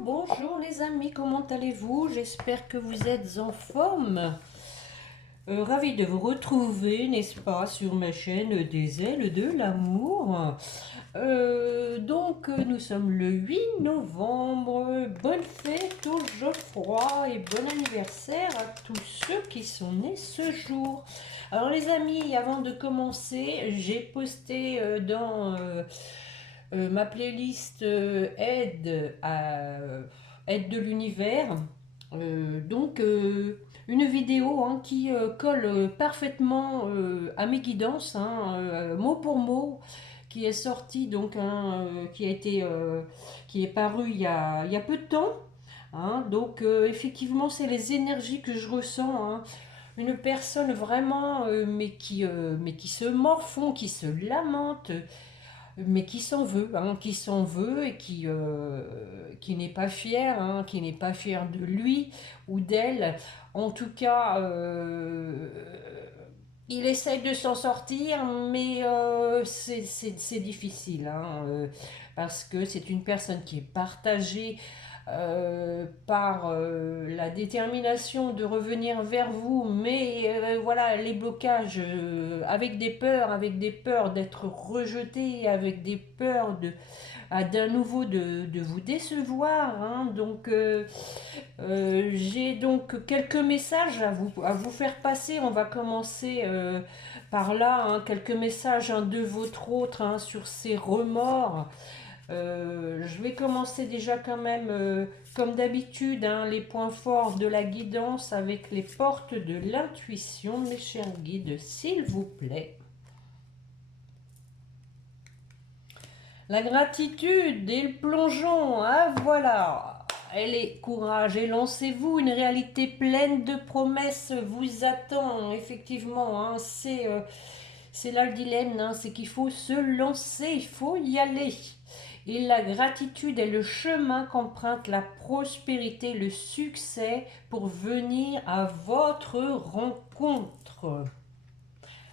Bonjour les amis, comment allez-vous? J'espère que vous êtes en forme. Ravi de vous retrouver, n'est-ce pas, sur ma chaîne des ailes de l'amour. Nous sommes le 8 novembre. Bonne fête au Geoffroy et bon anniversaire à tous ceux qui sont nés ce jour. Alors les amis, avant de commencer, j'ai posté dans ma playlist aide de l'univers. Une vidéo qui colle parfaitement à mes guidances, mot pour mot, qui est sorti qui est paru il y a peu de temps. Effectivement, c'est les énergies que je ressens. Une personne vraiment, mais qui se morfond, qui se lamente, mais qui s'en veut et qui n'est pas fier, qui n'est pas fier de lui ou d'elle. En tout cas, il essaye de s'en sortir, mais c'est difficile, parce que c'est une personne qui est partagée par la détermination de revenir vers vous, mais voilà, les blocages avec des peurs d'être rejeté, avec des peurs d'un nouveau de vous décevoir. J'ai donc quelques messages à vous faire passer. On va commencer par là, quelques messages de votre autre sur ces remords. Je vais commencer déjà quand même, comme d'habitude, les points forts de la guidance avec les portes de l'intuition, mes chers guides, s'il vous plaît. La gratitude et le plongeon, voilà. Allez, courage et lancez-vous. Une réalité pleine de promesses vous attend. Effectivement, c'est là le dilemme, c'est qu'il faut se lancer, il faut y aller. Et la gratitude est le chemin qu'emprunte la prospérité, le succès pour venir à votre rencontre.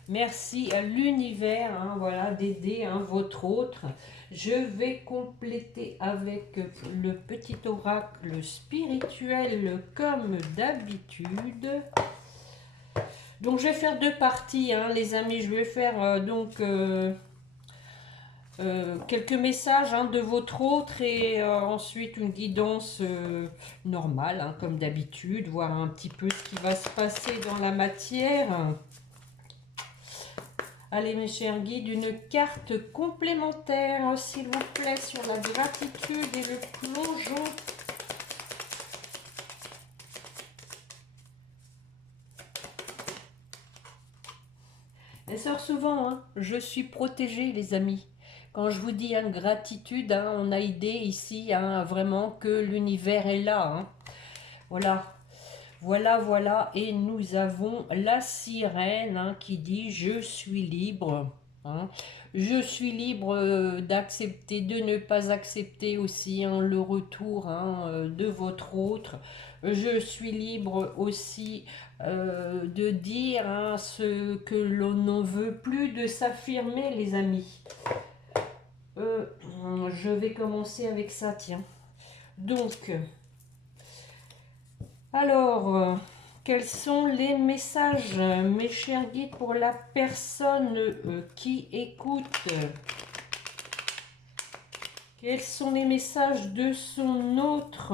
Merci à l'univers, voilà, d'aider votre autre. Je vais compléter avec le petit oracle spirituel comme d'habitude. Donc je vais faire deux parties, les amis. Je vais faire quelques messages de votre autre et ensuite une guidance normale, comme d'habitude, voir un petit peu ce qui va se passer dans la matière. Allez mes chers guides, une carte complémentaire, s'il vous plaît, sur la gratitude et le plongeon. Elle sort souvent, je suis protégée les amis. Quand je vous dis gratitude, on a idée ici vraiment que l'univers est là. Voilà. Voilà, et nous avons la sirène qui dit « Je suis libre ». Je suis libre d'accepter, de ne pas accepter aussi le retour de votre autre. Je suis libre aussi de dire ce que l'on n'en veut plus, de s'affirmer les amis. Je vais commencer avec ça, tiens. Donc... Alors, quels sont les messages, mes chers guides, pour la personne qui écoute? Quels sont les messages de son autre?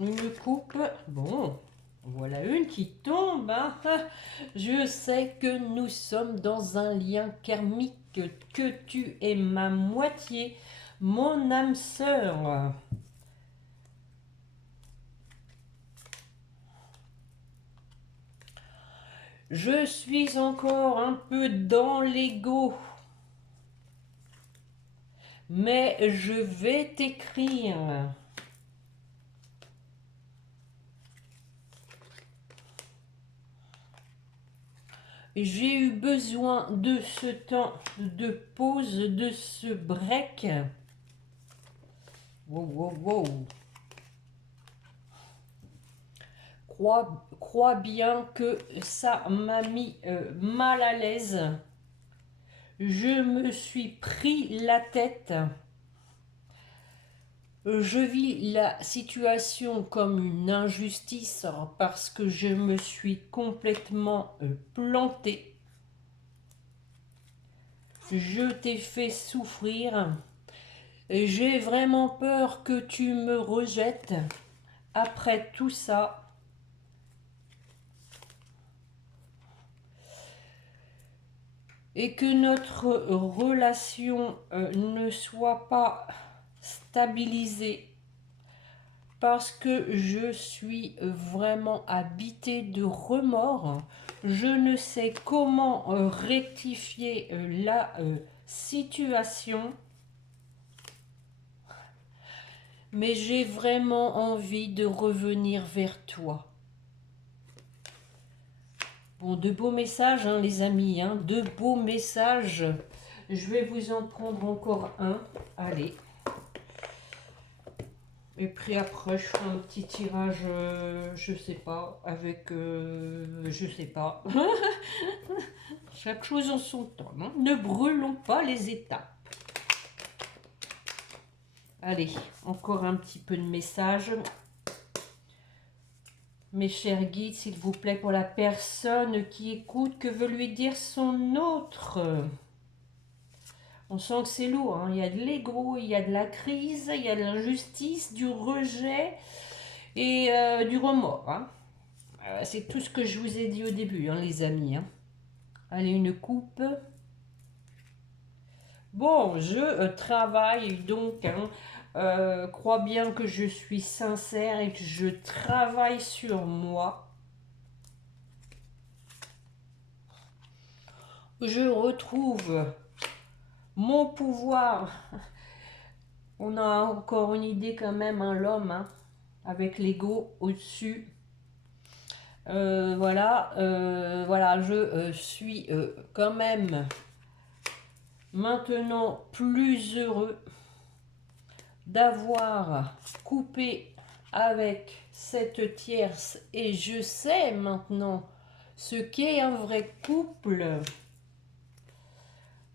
Une coupe. Bon, voilà une qui tombe. Je sais que nous sommes dans un lien karmique, que tu es ma moitié, mon âme sœur. Je suis encore un peu dans l'ego, mais je vais t'écrire. J'ai eu besoin de ce temps de pause, de ce break. Wow. Crois bien que ça m'a mis mal à l'aise. Je me suis pris la tête. Je vis la situation comme une injustice parce que je me suis complètement plantée. Je t'ai fait souffrir. J'ai vraiment peur que tu me rejettes. Après tout ça, et que notre relation ne soit pas stabilisée parce que je suis vraiment habitée de remords. Je ne sais comment rectifier la situation, mais j'ai vraiment envie de revenir vers toi. Bon, de beaux messages, hein, les amis, hein, de beaux messages. Je vais vous en prendre encore un. Allez. Et puis après, je ferai un petit tirage, je sais pas, avec, je sais pas. Chaque chose en son temps, non? Ne brûlons pas les étapes. Allez, encore un petit peu de messages. Mes chers guides, s'il vous plaît, pour la personne qui écoute, que veut lui dire son autre? On sent que c'est lourd, hein. Il y a de l'ego, il y a de la crise, il y a de l'injustice, du rejet et du remords. Hein. C'est tout ce que je vous ai dit au début, hein, les amis. Hein. Allez, une coupe. Bon, je travaille donc, hein, crois bien que je suis sincère et que je travaille sur moi. Je retrouve mon pouvoir. On a encore une idée quand même, hein, l'homme, hein, avec l'ego au-dessus. Voilà, je suis quand même maintenant plus heureux d'avoir coupé avec cette tierce et je sais maintenant ce qu'est un vrai couple.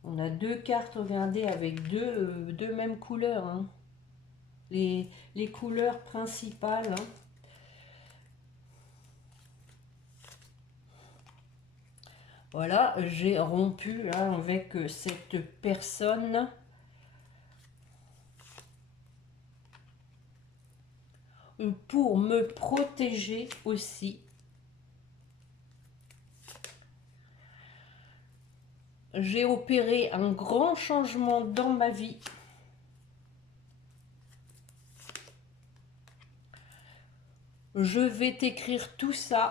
On a deux cartes, regardez, avec deux mêmes couleurs, hein. Les couleurs principales, hein. Voilà, j'ai rompu, hein, avec cette personne. Pour me protéger aussi. J'ai opéré un grand changement dans ma vie. Je vais t'écrire tout ça.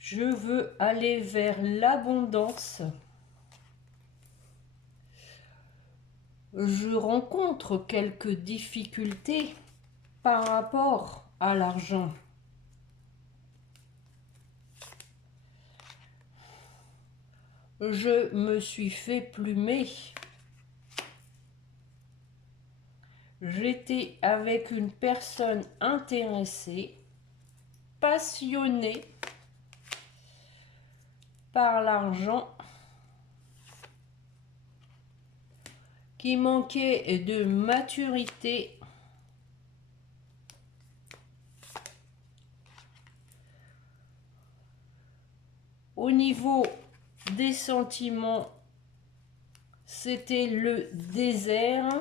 Je veux aller vers l'abondance. Je rencontre quelques difficultés par rapport à l'argent. Je me suis fait plumer. J'étais avec une personne intéressée, passionnée par l'argent, qui manquait de maturité. Au niveau des sentiments, c'était le désert.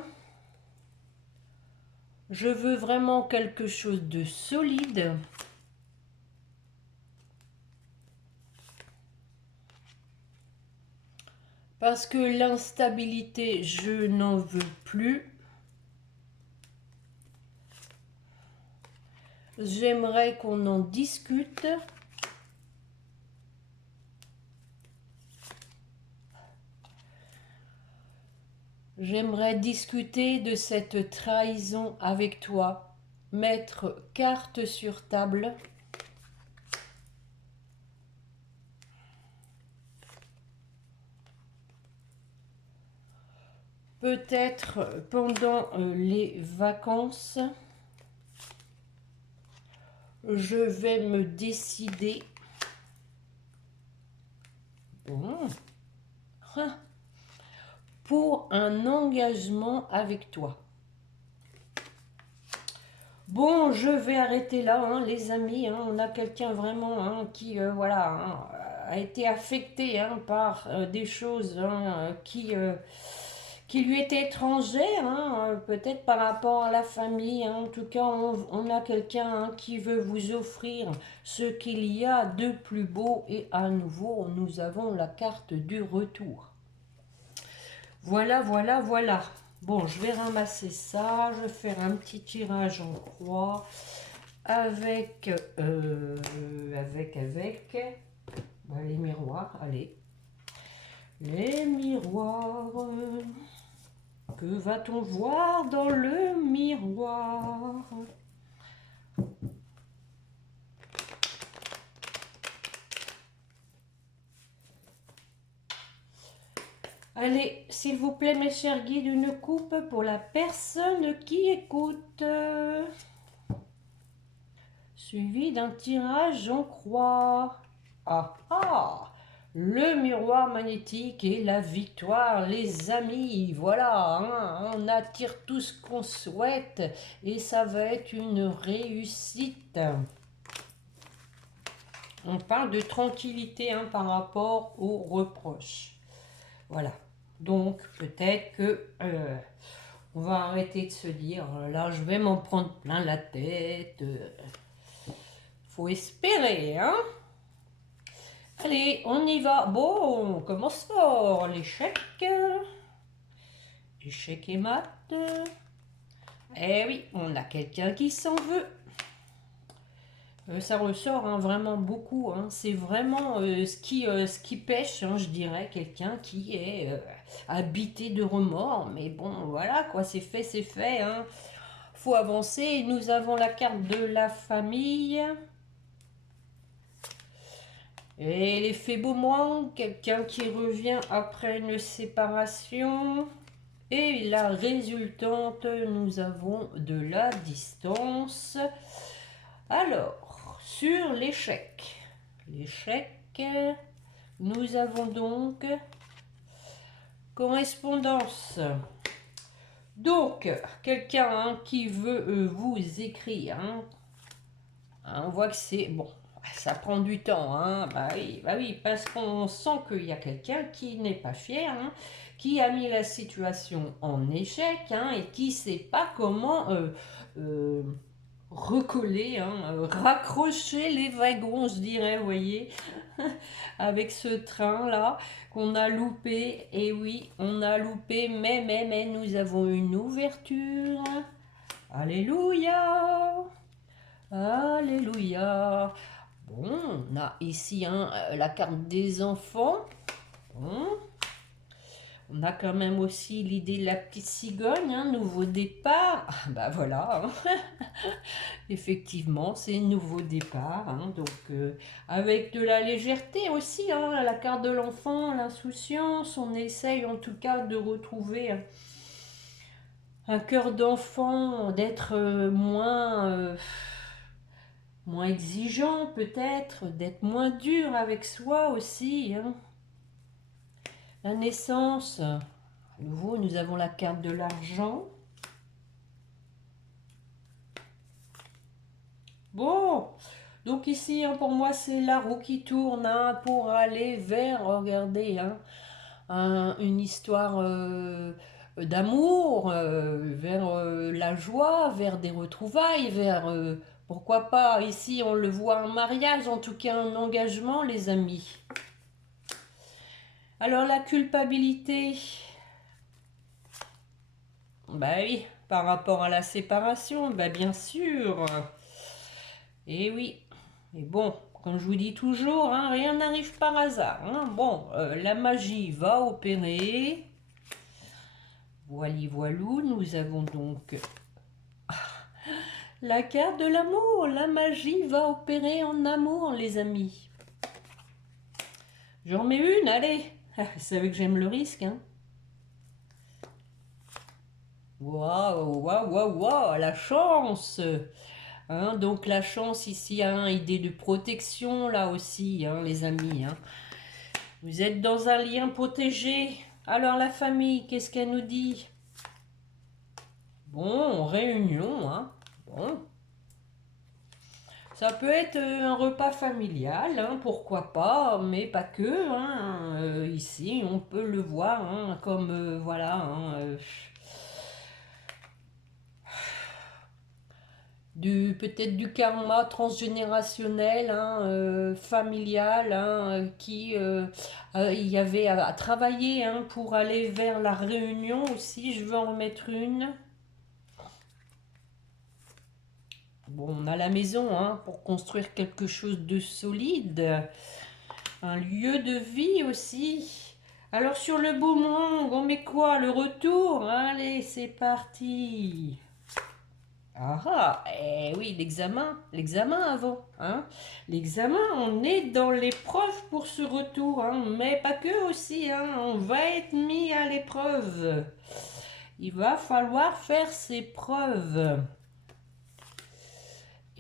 Je veux vraiment quelque chose de solide. Parce que l'instabilité, je n'en veux plus. J'aimerais qu'on en discute. J'aimerais discuter de cette trahison avec toi. Mettre carte sur table. Peut-être pendant les vacances. je vais me décider. Bon. Pour un engagement avec toi. Bon, je vais arrêter là, hein, les amis. Hein, on a quelqu'un vraiment qui, voilà, a été affecté par des choses qui lui étaient étrangères, peut-être par rapport à la famille. Hein. En tout cas, on a quelqu'un qui veut vous offrir ce qu'il y a de plus beau. Et à nouveau, nous avons la carte du retour. Voilà, voilà, voilà. Bon, je vais ramasser ça. Je vais faire un petit tirage en croix avec les miroirs. Allez. Les miroirs. Que va-t-on voir dans le miroir? Allez, s'il vous plaît, mes chers guides, une coupe pour la personne qui écoute. Suivi d'un tirage en croix. Ah ah! Le miroir magnétique et la victoire, les amis. Voilà, on attire tout ce qu'on souhaite et ça va être une réussite. On parle de tranquillité par rapport aux reproches. Voilà. Donc, peut-être que on va arrêter de se dire, là, je vais m'en prendre plein la tête. Faut espérer, hein. Allez, on y va. Bon, on commence fort. L'échec. Échec et mat. Eh oui, on a quelqu'un qui s'en veut. Ça ressort vraiment beaucoup. C'est vraiment ce qui pêche, je dirais. Quelqu'un qui est habité de remords. Mais bon, voilà, quoi, c'est fait, c'est fait. Faut avancer. Nous avons la carte de la famille. Et l'effet Boomerang, quelqu'un qui revient après une séparation. Et la résultante, nous avons de la distance. Alors, sur l'échec. L'échec, nous avons donc correspondance. Donc, quelqu'un qui veut vous écrire. On voit que c'est... Bon, ça prend du temps. Bah oui, parce qu'on sent qu'il y a quelqu'un qui n'est pas fier, qui a mis la situation en échec et qui ne sait pas comment... recoller, raccrocher les wagons, je dirais, vous voyez, avec ce train-là qu'on a loupé. Et oui, on a loupé, mais nous avons une ouverture. Alléluia, alléluia. Bon, on a ici la carte des enfants. Bon. On a quand même aussi l'idée de la petite cigogne, nouveau départ. Bah voilà, effectivement, c'est nouveau départ. Donc, avec de la légèreté aussi, la carte de l'enfant, l'insouciance. On essaye en tout cas de retrouver un cœur d'enfant, d'être moins exigeant peut-être, d'être moins dur avec soi aussi. La naissance, à nouveau, nous avons la carte de l'argent. Bon, donc ici, pour moi, c'est la roue qui tourne pour aller vers, regardez, une histoire d'amour, vers la joie, vers des retrouvailles, vers, pourquoi pas, ici, on le voit, un mariage, en tout cas, un engagement, les amis. Alors la culpabilité, bah oui, par rapport à la séparation, bah bien sûr. Et oui, mais bon, comme je vous dis toujours, rien n'arrive par hasard. Bon, la magie va opérer. Voilou, nous avons donc la carte de l'amour. La magie va opérer en amour, les amis. J'en mets une, allez. Vous savez que j'aime le risque, Waouh, waouh, waouh, waouh, la chance. Hein, donc la chance ici, hein, idée de protection là aussi, hein, les amis. Hein. Vous êtes dans un lien protégé. Alors la famille, qu'est-ce qu'elle nous dit? Bon, réunion, hein. Bon. Ça peut être un repas familial, hein, pourquoi pas, mais pas que. Hein, ici, on peut le voir hein, comme, voilà, hein, peut-être du karma transgénérationnel, hein, familial, hein, qui il y avait à travailler hein, pour aller vers la réunion aussi. Je veux en remettre une. Bon, on a la maison hein, pour construire quelque chose de solide. Un lieu de vie aussi. Alors sur le boomerang, on met quoi? Le retour? Allez, c'est parti. Ah ah, eh oui, l'examen avant, hein. L'examen, on est dans l'épreuve pour ce retour, hein, mais pas que aussi, hein, on va être mis à l'épreuve. Il va falloir faire ses preuves.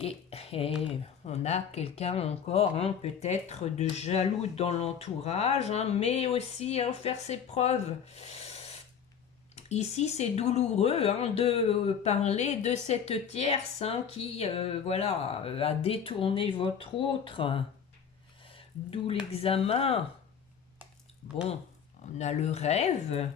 Et on a quelqu'un encore, hein, peut-être de jaloux dans l'entourage, hein, mais aussi hein, faire ses preuves. Ici, c'est douloureux hein, de parler de cette tierce hein, qui voilà, a détourné votre autre. D'où l'examen. Bon, on a le rêve.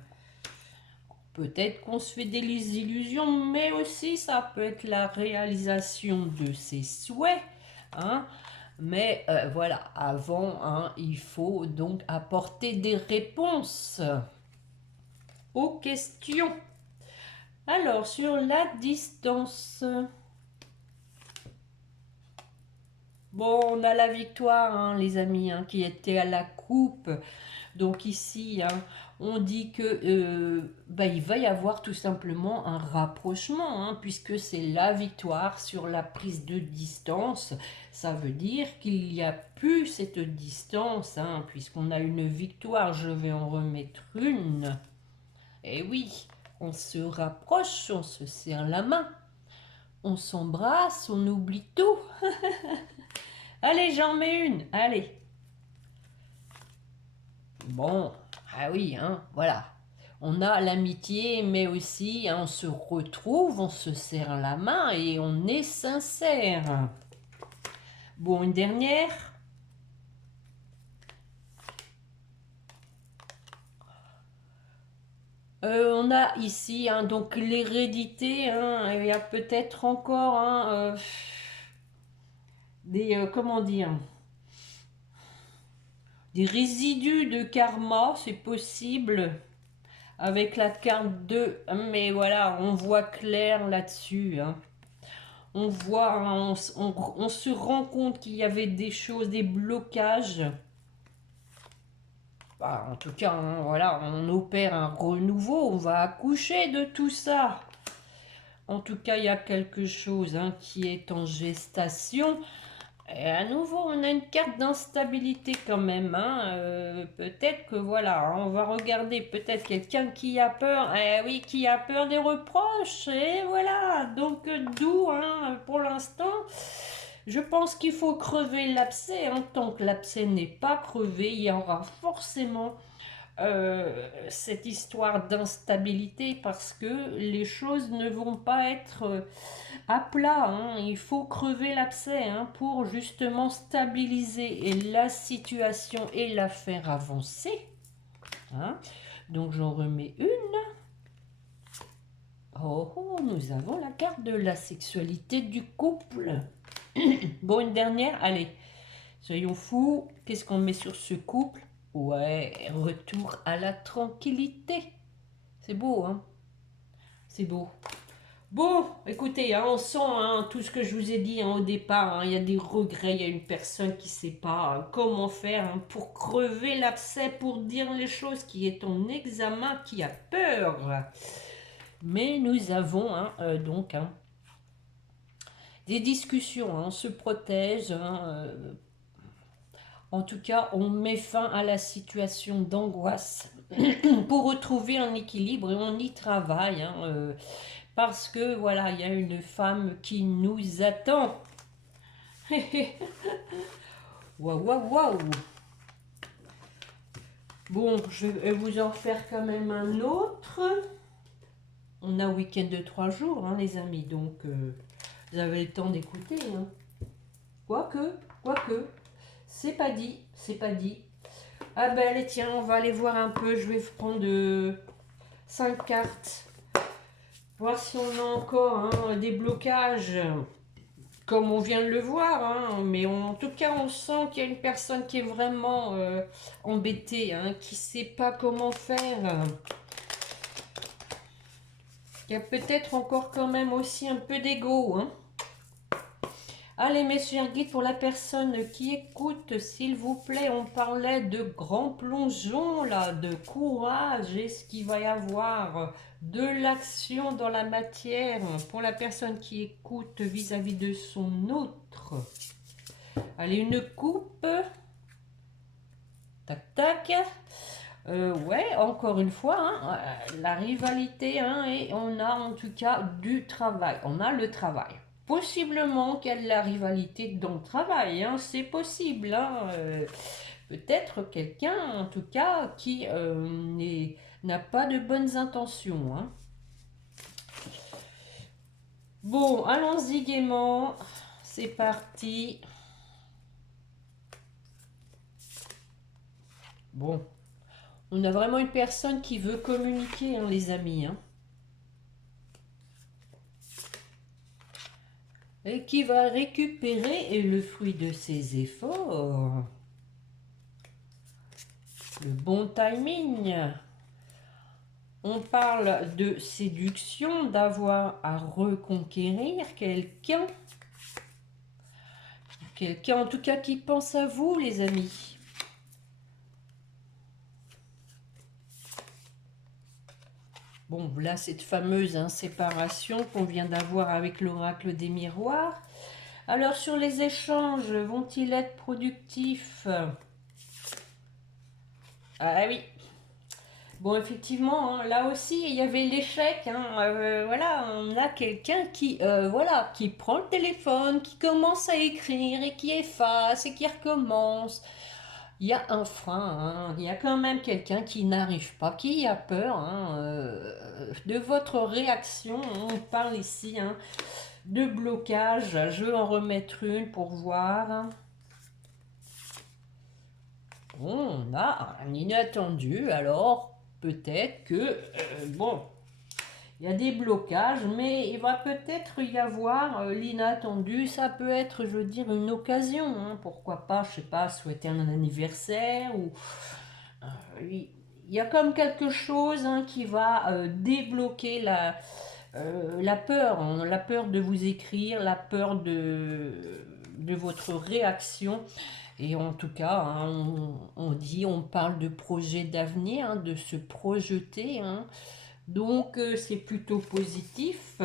Peut-être qu'on se fait des illusions, mais aussi ça peut être la réalisation de ses souhaits. Hein. Mais voilà, avant, hein, il faut donc apporter des réponses aux questions. Alors, sur la distance, bon, on a la victoire, hein, les amis, hein, qui était à la coupe. Donc ici, hein, on dit que bah, il va y avoir tout simplement un rapprochement, hein, puisque c'est la victoire sur la prise de distance. Ça veut dire qu'il n'y a plus cette distance, hein, puisqu'on a une victoire. Je vais en remettre une. Et oui, on se rapproche, on se serre la main. On s'embrasse, on oublie tout. Allez, j'en mets une. Allez. Bon, ah oui, hein, voilà. On a l'amitié, mais aussi hein, on se retrouve, on se serre la main et on est sincère. Bon, une dernière. On a ici hein, donc l'hérédité. Hein, il y a peut-être encore hein, des comment dire des résidus de karma, c'est possible. Avec la carte 2, mais voilà, on voit clair là-dessus. Hein. On voit, hein, on se rend compte qu'il y avait des choses, des blocages. Bah, en tout cas, hein, voilà, on opère un renouveau, on va accoucher de tout ça. En tout cas, il y a quelque chose hein, qui est en gestation. Et à nouveau, on a une carte d'instabilité quand même. Hein. Peut-être que voilà, hein, on va regarder peut-être quelqu'un qui a peur. Eh oui, qui a peur des reproches. Et voilà. Donc d'où, hein, pour l'instant, je pense qu'il faut crever l'abcès. En tant que l'abcès n'est pas crevé, il y aura forcément cette histoire d'instabilité parce que les choses ne vont pas être à plat. Hein. Il faut crever l'abcès hein, pour justement stabiliser la situation et la faire avancer. Hein. Donc j'en remets une. Oh, oh, nous avons la carte de la sexualité du couple. Bon, une dernière, allez. Soyons fous. Qu'est-ce qu'on met sur ce couple? Ouais, retour à la tranquillité. C'est beau, hein? C'est beau. Bon, écoutez, hein, on sent hein, tout ce que je vous ai dit hein, au départ. Hein, il y a des regrets, il y a une personne qui ne sait pas hein, comment faire hein, pour crever l'abcès, pour dire les choses, qui est en examen, qui a peur. Mais nous avons hein, donc hein, des discussions, hein, on se protège. Hein, en tout cas, on met fin à la situation d'angoisse pour retrouver un équilibre et on y travaille. Hein, parce que voilà, il y a une femme qui nous attend. Waouh, waouh, waouh. Bon, je vais vous en faire quand même un autre. On a un week-end de 3 jours, hein, les amis, donc vous avez le temps d'écouter. Hein. Quoique, c'est pas dit, c'est pas dit. Ah ben allez, tiens, on va aller voir un peu. Je vais prendre 5 cartes. Voir si on a encore hein, des blocages. Comme on vient de le voir, hein, mais en tout cas, on sent qu'il y a une personne qui est vraiment embêtée, hein, qui ne sait pas comment faire. Il y a peut-être encore quand même aussi un peu d'ego. Hein. Allez, messieurs guides, pour la personne qui écoute, s'il vous plaît, on parlait de grand plongeon, là, de courage. Est-ce qu'il va y avoir de l'action dans la matière pour la personne qui écoute vis-à-vis de son autre? Allez, une coupe. Tac, tac. Ouais, encore une fois, hein, la rivalité, hein, et on a en tout cas du travail. On a le travail. Possiblement qu'il y a de la rivalité dans le travail, hein, c'est possible. Hein, peut-être quelqu'un, en tout cas, qui n'a pas de bonnes intentions. Hein. Bon, allons-y gaiement. C'est parti. Bon. On a vraiment une personne qui veut communiquer, hein, les amis. Hein. Et qui va récupérer le fruit de ses efforts. Le bon timing. On parle de séduction, d'avoir à reconquérir quelqu'un. Quelqu'un en tout cas qui pense à vous, les amis. Bon, là, cette fameuse séparation qu'on vient d'avoir avec l'oracle des miroirs. Alors, sur les échanges, vont-ils être productifs? Ah oui. Bon, effectivement, hein, là aussi, il y avait l'échec. Hein, voilà, on a quelqu'un qui, voilà, qui prend le téléphone, qui commence à écrire et qui efface et qui recommence. Il y a un frein, hein, il y a quand même quelqu'un qui n'arrive pas, qui a peur hein, de votre réaction. On parle ici hein, de blocage. Je vais en remettre une pour voir. Bon, on a un inattendu, alors peut-être que, bon, il y a des blocages, mais il va peut-être y avoir l'inattendu. Ça peut être, je veux dire, une occasion. Hein, pourquoi pas, je sais pas, souhaiter un anniversaire ou... il y a comme quelque chose hein, qui va débloquer la peur. Hein, la peur de vous écrire, la peur de votre réaction. Et en tout cas, hein, on parle de projet d'avenir, hein, de se projeter. Hein. Donc, c'est plutôt positif.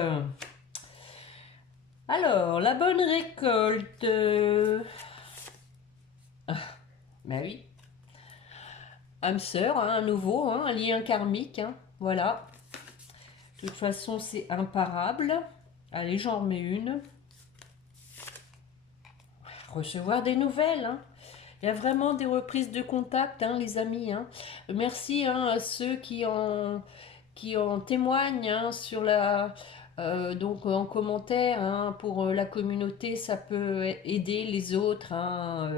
Alors, la bonne récolte. Ben oui. Âme sœur, hein, à nouveau, hein, un lien karmique. Hein, voilà. De toute façon, c'est imparable. Allez, j'en remets une. Recevoir des nouvelles. Hein. Il y a vraiment des reprises de contact, hein, les amis. Hein. Merci hein, à ceux qui en témoignent hein, sur donc en commentaire hein, pour la communauté. Ça peut aider les autres hein,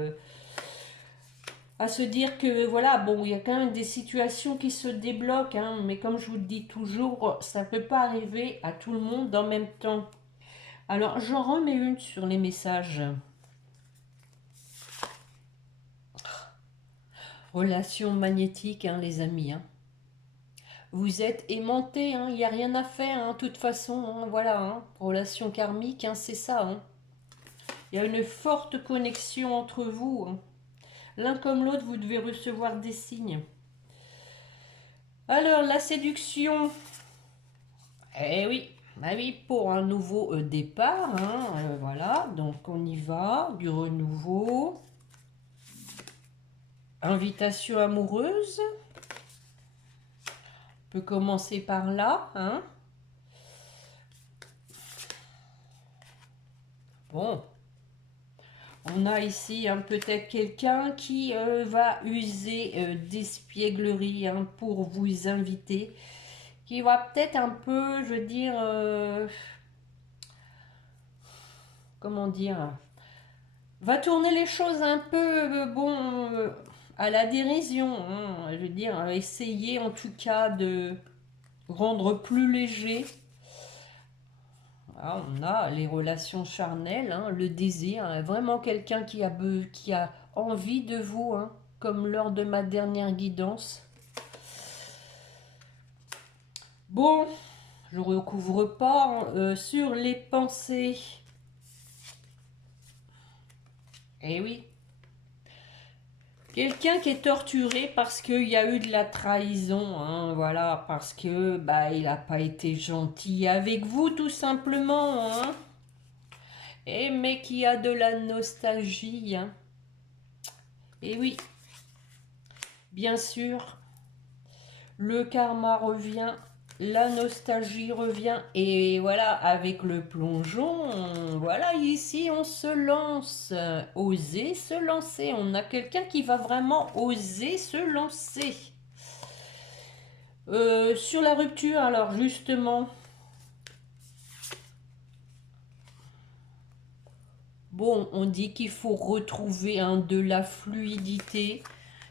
à se dire que voilà, bon, il y a quand même des situations qui se débloquent. Hein, mais comme je vous le dis toujours, ça ne peut pas arriver à tout le monde en même temps. Alors, j'en remets une sur les messages. Relation magnétique, hein, les amis. Hein. Vous êtes aimantés, il n'y a rien à faire, de toute façon. Hein, voilà, hein, relation karmique, hein, c'est ça. Hein. Il y a une forte connexion entre vous. Hein. L'un comme l'autre, vous devez recevoir des signes. Alors, la séduction. Eh oui, bah oui, pour un nouveau départ. Hein, voilà, donc on y va. Du renouveau. Invitation amoureuse. On peut commencer par là. Hein. Bon, on a ici peut-être quelqu'un qui va user d'espièglerie pour vous inviter, qui va peut-être un peu, je veux dire, comment dire, va tourner les choses un peu, bon, à la dérision, hein, je veux dire, essayer en tout cas de rendre plus léger. Ah, on a les relations charnelles, hein, le désir, hein, vraiment quelqu'un qui a envie de vous, hein, comme lors de ma dernière guidance. Bon, je ne recouvre pas sur les pensées. Eh oui. Quelqu'un qui est torturé parce qu'il y a eu de la trahison, hein, voilà, parce que bah, il n'a pas été gentil avec vous tout simplement, hein, et mais qui a de la nostalgie, hein. Et oui, bien sûr, le karma revient, la nostalgie revient, et voilà, avec le plongeon, voilà, ici on se lance, oser se lancer, on a quelqu'un qui va vraiment oser se lancer. Sur la rupture, alors justement, bon, on dit qu'il faut retrouver de la fluidité.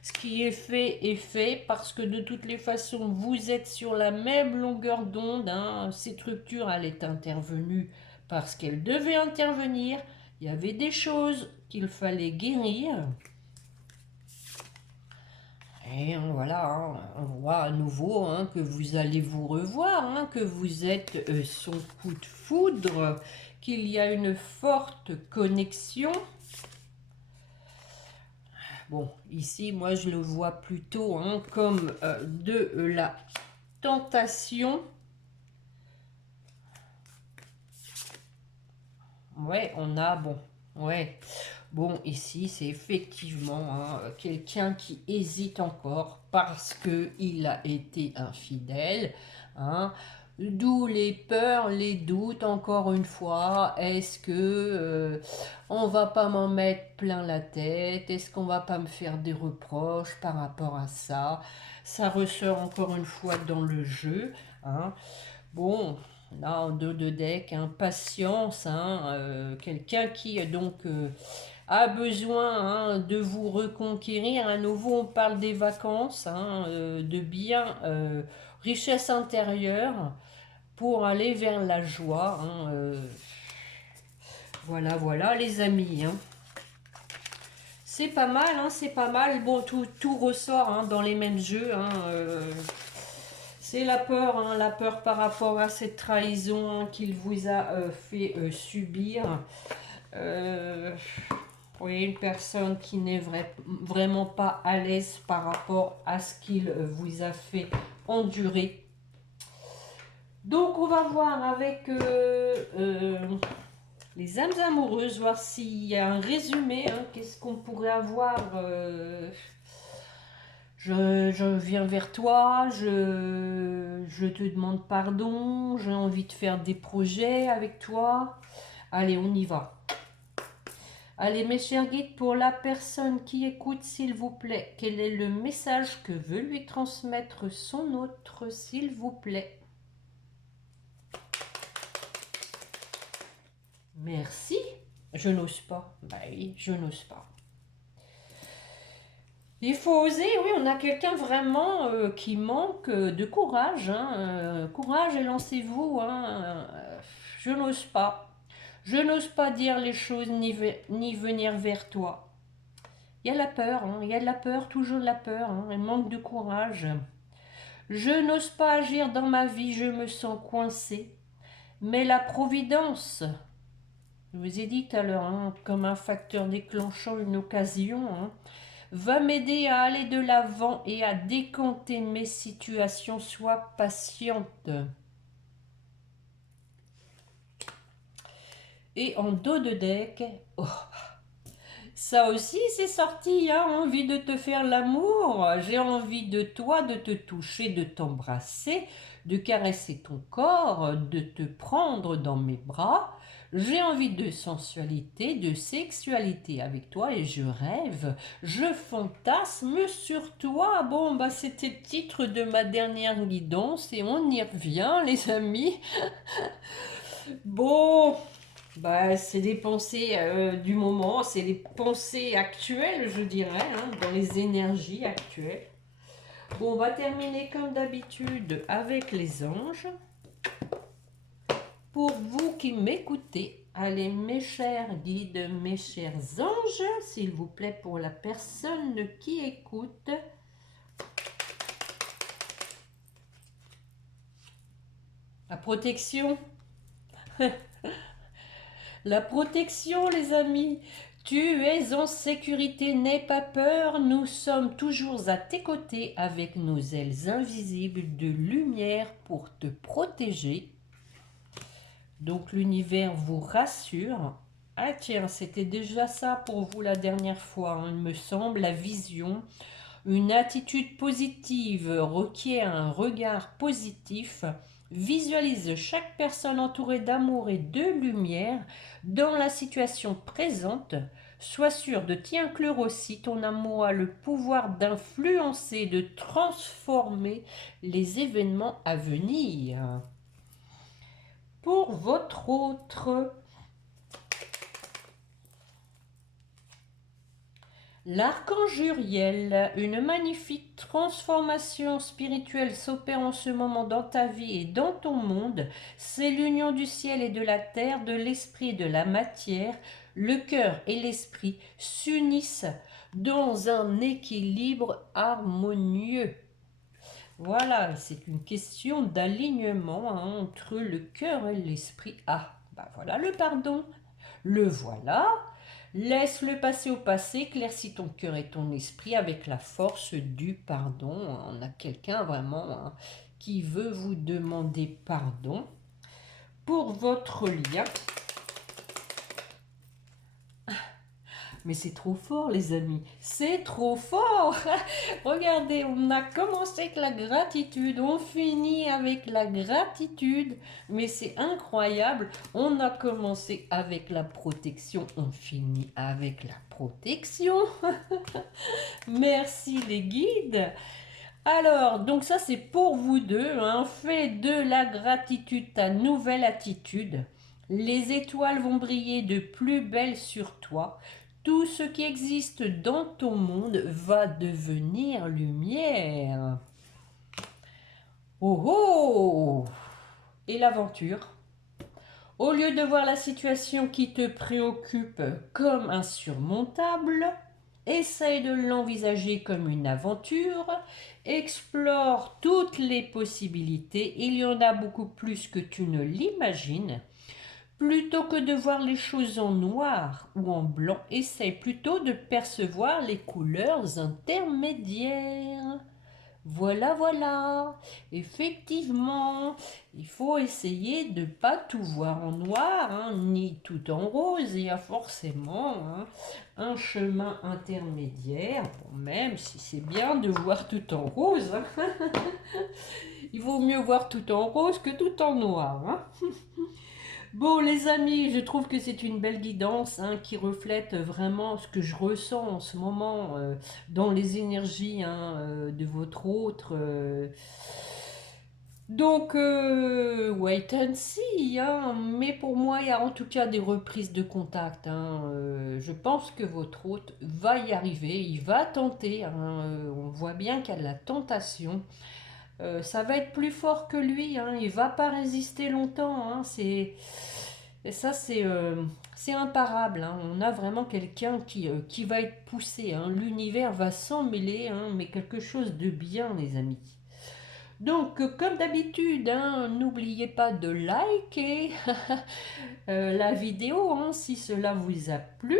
Ce qui est fait, parce que de toutes les façons, vous êtes sur la même longueur d'onde, hein. Cette rupture, elle est intervenue parce qu'elle devait intervenir. Il y avait des choses qu'il fallait guérir. Et voilà, hein, on voit à nouveau que vous allez vous revoir, que vous êtes son coup de foudre, qu'il y a une forte connexion. Bon, ici, moi, je le vois plutôt comme de la tentation. Ouais, on a, bon, ouais. Bon, ici, c'est effectivement quelqu'un qui hésite encore parce qu'il a été infidèle. Hein. D'où les peurs, les doutes, encore une fois. Est-ce que on va pas m'en mettre plein la tête? Est-ce qu'on va pas me faire des reproches par rapport à ça? Ça ressort encore une fois dans le jeu. Hein. Bon, là en dos de deck, patience, quelqu'un qui donc a besoin de vous reconquérir. À nouveau, on parle des vacances, de bien richesse intérieure pour aller vers la joie. Voilà, voilà les amis. C'est pas mal, c'est pas mal. Bon, tout ressort dans les mêmes jeux. C'est la peur par rapport à cette trahison qu'il vous a fait subir. Oui, une personne qui n'est vraiment pas à l'aise par rapport à ce qu'il vous a fait endurer. Donc, on va voir avec les âmes amoureuses, voir s'il y a un résumé. Qu'est-ce qu'on pourrait avoir je viens vers toi, je te demande pardon, j'ai envie de faire des projets avec toi. Allez, on y va. Allez, mes chers guides, pour la personne qui écoute, s'il vous plaît, quel est le message que veut lui transmettre son autre, s'il vous plaît? Merci. Je n'ose pas. Bah oui, je n'ose pas. Il faut oser, oui, on a quelqu'un vraiment qui manque de courage. Courage et lancez-vous. Je n'ose pas. Je n'ose pas dire les choses ni venir vers toi. Il y a la peur, il y a de la peur, toujours de la peur, un manque de courage. Je n'ose pas agir dans ma vie, je me sens coincée. Mais la providence, je vous ai dit tout à l'heure, comme un facteur déclenchant une occasion, va m'aider à aller de l'avant et à décanter mes situations. Sois patiente. Et en dos de deck, oh, ça aussi c'est sorti, envie de te faire l'amour, j'ai envie de toi, de te toucher, de t'embrasser, de caresser ton corps, de te prendre dans mes bras. J'ai envie de sensualité, de sexualité avec toi et je rêve, je fantasme sur toi. Bon, bah c'était le titre de ma dernière guidance et on y revient, les amis. Bon, bah c'est des pensées du moment, c'est les pensées actuelles, je dirais, hein, dans les énergies actuelles. Bon, on va terminer comme d'habitude avec les anges. Pour vous qui m'écoutez, allez mes chers guides, mes chers anges, s'il vous plaît, pour la personne qui écoute. La protection. La protection, les amis. Tu es en sécurité, n'aie pas peur, nous sommes toujours à tes côtés avec nos ailes invisibles de lumière pour te protéger. Donc l'univers vous rassure. Ah tiens, c'était déjà ça pour vous la dernière fois, hein, il me semble, la vision. Une attitude positive requiert un regard positif. Visualise chaque personne entourée d'amour et de lumière dans la situation présente. Sois sûr de t'y inclure aussi. Ton amour a le pouvoir d'influencer, de transformer les événements à venir. Pour votre autre, l'archange Uriel, une magnifique transformation spirituelle s'opère en ce moment dans ta vie et dans ton monde. C'est l'union du ciel et de la terre, de l'esprit et de la matière. Le cœur et l'esprit s'unissent dans un équilibre harmonieux. Voilà, c'est une question d'alignement, hein, entre le cœur et l'esprit. Ah, bah voilà le pardon. Le voilà. Laisse-le passer au passé, éclaircis ton cœur et ton esprit avec la force du pardon. On a quelqu'un vraiment, hein, qui veut vous demander pardon pour votre lien. Mais c'est trop fort, les amis. C'est trop fort. Regardez, on a commencé avec la gratitude. On finit avec la gratitude. Mais c'est incroyable. On a commencé avec la protection. On finit avec la protection. Merci les guides. Alors, donc ça c'est pour vous deux, hein. Fais de la gratitude ta nouvelle attitude. Les étoiles vont briller de plus belle sur toi. Tout ce qui existe dans ton monde va devenir lumière. Oh oh! Et l'aventure? Au lieu de voir la situation qui te préoccupe comme insurmontable, essaye de l'envisager comme une aventure, explore toutes les possibilités, il y en a beaucoup plus que tu ne l'imagines. Plutôt que de voir les choses en noir ou en blanc, essaye plutôt de percevoir les couleurs intermédiaires. Voilà, voilà. Effectivement, il faut essayer de ne pas tout voir en noir, hein, ni tout en rose. Il y a forcément, hein, un chemin intermédiaire, bon, même si c'est bien de voir tout en rose. Hein. Il vaut mieux voir tout en rose que tout en noir. Hein. Bon, les amis, je trouve que c'est une belle guidance, hein, qui reflète vraiment ce que je ressens en ce moment, dans les énergies, hein, de votre autre. Donc, wait and see, hein, mais pour moi, il y a en tout cas des reprises de contact. Hein, je pense que votre hôte va y arriver, il va tenter. Hein, on voit bien qu'il y a de la tentation. Ça va être plus fort que lui, hein, il va pas résister longtemps. Hein, et ça, c'est imparable. Hein, on a vraiment quelqu'un qui va être poussé. Hein, l'univers va s'en mêler, hein, mais quelque chose de bien, les amis. Donc, comme d'habitude, hein, n'oubliez pas de liker la vidéo, hein, si cela vous a plu,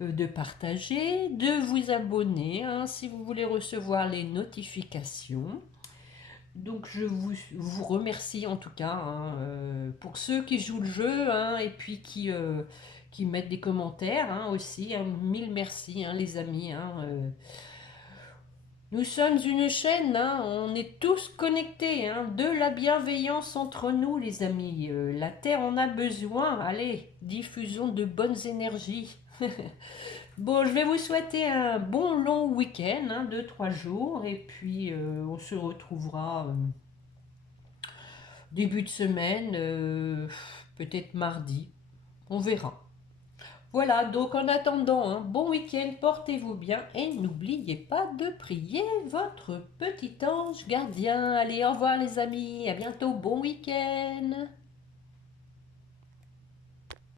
de partager, de vous abonner, hein, si vous voulez recevoir les notifications. Donc je vous remercie en tout cas, hein, pour ceux qui jouent le jeu, hein, et puis qui mettent des commentaires, hein, aussi. Hein, mille merci, hein, les amis. Hein, Nous sommes une chaîne, hein, on est tous connectés, hein, de la bienveillance entre nous, les amis. La Terre en a besoin. Allez, diffusons de bonnes énergies. Bon, je vais vous souhaiter un bon long week-end, hein, 2-3 jours, et puis on se retrouvera début de semaine, peut-être mardi. On verra. Voilà, donc en attendant un bon week-end, portez-vous bien et n'oubliez pas de prier votre petit ange gardien. Allez, au revoir les amis, à bientôt, bon week-end.